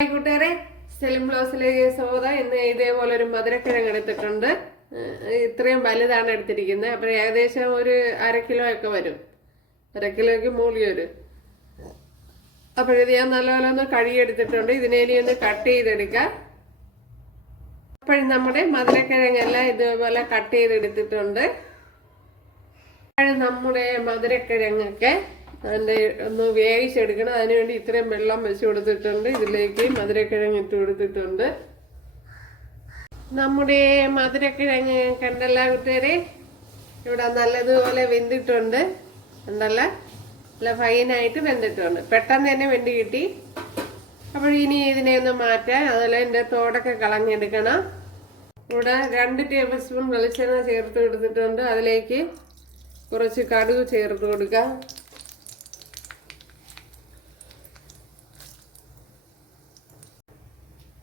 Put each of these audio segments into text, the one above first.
കൂട്ടുകാരെ, സെലിം ബ്ലൗസിലേക്ക് സ്വാഗതം. ഇന്ന് ഇതേപോലെ ഒരു മധുരക്കിഴങ്ങ് എടുത്തിട്ടുണ്ട്. ഇത്രയും വലുതാണ് എടുത്തിരിക്കുന്നത്. അപ്പോൾ ഏകദേശം ഒരു 1/2 കിലോ ഒക്കെ വരും. 1/2 കിലോയ്ക്ക് മൂളി വരും. അപ്പോഴിത് ഞാൻ നല്ലപോലെ ഒന്ന് കഴുകിയെടുത്തിട്ടുണ്ട്. ഇതിനെ ഒന്ന് കട്ട് ചെയ്തെടുക്കാം. അപ്പോഴും നമ്മുടെ മധുരക്കിഴങ്ങെല്ലാം ഇതുപോലെ കട്ട് ചെയ്തെടുത്തിട്ടുണ്ട്. അപ്പോഴും നമ്മുടെ മധുരക്കിഴങ്ങൊക്കെ അതിൻ്റെ ഒന്ന് വേവിച്ചെടുക്കണം. അതിനുവേണ്ടി ഇത്രയും വെള്ളം വെച്ച് കൊടുത്തിട്ടുണ്ട്. ഇതിലേക്ക് മധുരക്കിഴങ്ങ് ഇട്ട് കൊടുത്തിട്ടുണ്ട്. നമ്മുടെ മധുരക്കിഴങ്ങ് കണ്ടല്ല കൂട്ടുകാരെ, ഇവിടെ നല്ലതുപോലെ വെന്തിട്ടുണ്ട്. കണ്ടല്ല, നല്ല ഫൈനായിട്ട് വെന്തിട്ടുണ്ട്. പെട്ടെന്ന് തന്നെ വെന്ത് കിട്ടി. അപ്പോൾ ഇനി ഇതിനെ ഒന്ന് മാറ്റാം. അതുപോലെ എൻ്റെ തോടൊക്കെ കളഞ്ഞെടുക്കണം. ഇവിടെ 2 ടേബിൾ സ്പൂൺ വെളിച്ചെണ്ണ ചേർത്ത് കൊടുത്തിട്ടുണ്ട്. അതിലേക്ക് കുറച്ച് കടുക് ചേർത്ത് കൊടുക്കാം.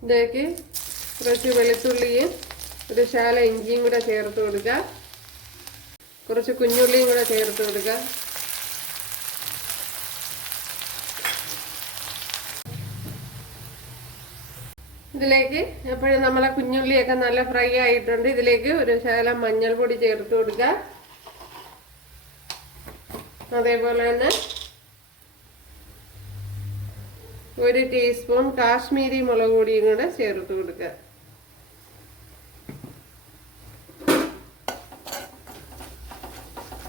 ഇതിലേക്ക് കുറച്ച് വെളുത്തുള്ളിയും ഒരു ശാല ഇഞ്ചിയും കൂടെ ചേർത്ത് കൊടുക്കുക. കുറച്ച് കുഞ്ഞുള്ളിയും കൂടെ ചേർത്ത് കൊടുക്കുക. ഇതിലേക്ക് എപ്പോഴും നമ്മളെ കുഞ്ഞുള്ളിയൊക്കെ നല്ല ഫ്രൈ ആയിട്ടുണ്ട്. ഇതിലേക്ക് ഒരു ശാല മഞ്ഞൾപ്പൊടി ചേർത്ത് കൊടുക്കുക. അതേപോലെ തന്നെ 1 ടീസ്പൂൺ കാശ്മീരി മുളക് പൊടിയും കൂടെ ചേർത്ത് കൊടുക്കുക.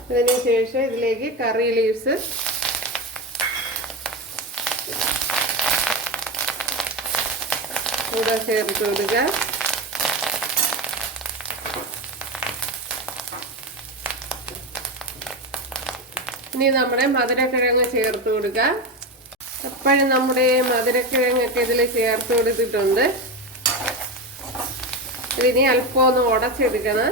അതിനുശേഷം ഇതിലേക്ക് കറി ലീവ്സ് കൂടെ ചേർത്ത് കൊടുക്കുക. ഇനി നമ്മുടെ മധുരക്കിഴങ്ങ് ചേർത്ത് കൊടുക്കുക. എപ്പോഴും നമ്മുടെ മധുരക്കിഴങ്ങൊക്കെ ഇതിൽ ചേർത്ത് കൊടുത്തിട്ടുണ്ട്. ഇതിനി അല്പം ഒന്ന് ഉടച്ചെടുക്കണം.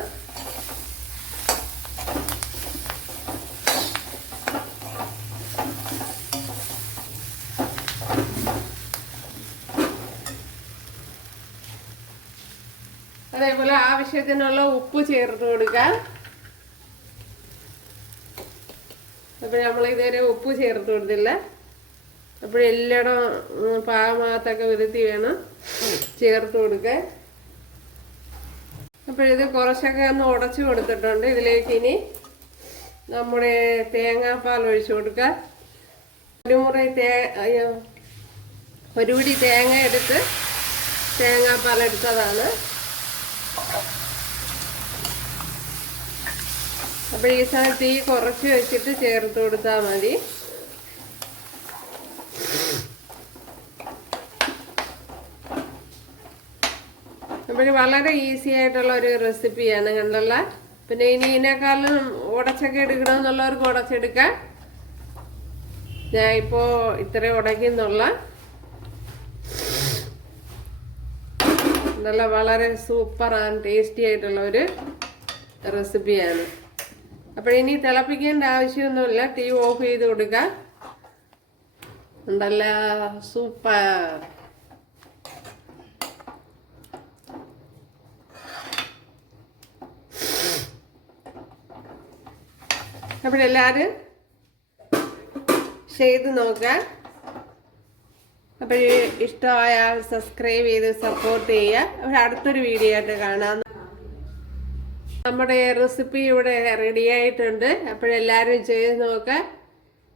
അതേപോലെ ആവശ്യത്തിനുള്ള ഉപ്പ് ചേർത്ത് കൊടുക്കാം. അപ്പോൾ നമ്മൾ ഇതുവരെ ഉപ്പ് ചേർത്ത് കൊടുത്തില്ല. അപ്പോഴെല്ലായിടം പാകമാകത്തൊക്കെ വിധത്തി വേണം ചേർത്ത് കൊടുക്കാൻ. അപ്പോഴിത് കുറച്ചൊക്കെ ഒന്ന് ഉടച്ചു കൊടുത്തിട്ടുണ്ട്. ഇതിലേക്ക് ഇനി നമ്മുടെ തേങ്ങാപ്പാൽ ഒഴിച്ചു കൊടുക്കുക. ഒരു പിടി തേങ്ങ എടുത്ത് തേങ്ങാപ്പാൽ എടുത്തതാണ്. അപ്പോൾ ഈ സാധനം തീ കുറച്ച് വെച്ചിട്ട് ചേർത്ത് കൊടുത്താൽ മതി. അപ്പോൾ വളരെ ഈസി ആയിട്ടുള്ള ഒരു റെസിപ്പിയാണ്. കണ്ടല്ല. പിന്നെ ഇനി ഇതിനേക്കാളും ഉടച്ചൊക്കെ എടുക്കണമെന്നുള്ളവർക്ക് ഉടച്ചെടുക്കാം. ഞാൻ ഇപ്പോൾ ഇത്ര ഉടയ്ക്കുന്നുള്ള നല്ല വളരെ സൂപ്പർ ആൻഡ് ടേസ്റ്റി ആയിട്ടുള്ള ഒരു റെസിപ്പിയാണ്. അപ്പോൾ ഇനി തിളപ്പിക്കേണ്ട ആവശ്യമൊന്നുമില്ല. തീ ഓഫ് ചെയ്ത് കൊടുക്കാം. ഉണ്ടല്ല, സൂപ്പർ. അപ്പോഴെല്ലാവരും ചെയ്ത് നോക്കുക. അപ്പോൾ ഇഷ്ടമായാൽ സബ്സ്ക്രൈബ് ചെയ്ത് സപ്പോർട്ട് ചെയ്യുക. അപ്പോൾ അടുത്തൊരു വീഡിയോ ആയിട്ട് കാണാം. നമ്മുടെ റെസിപ്പി ഇവിടെ റെഡി ആയിട്ടുണ്ട്. അപ്പോഴെല്ലാവരും ചെയ്ത് നോക്കുക.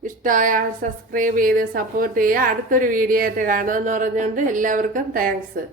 ഇഷ്ടമായാൽ സബ്സ്ക്രൈബ് ചെയ്ത് സപ്പോർട്ട് ചെയ്യുക. അടുത്തൊരു വീഡിയോ ആയിട്ട് കാണാമെന്ന് പറഞ്ഞുകൊണ്ട് എല്ലാവർക്കും താങ്ക്സ്.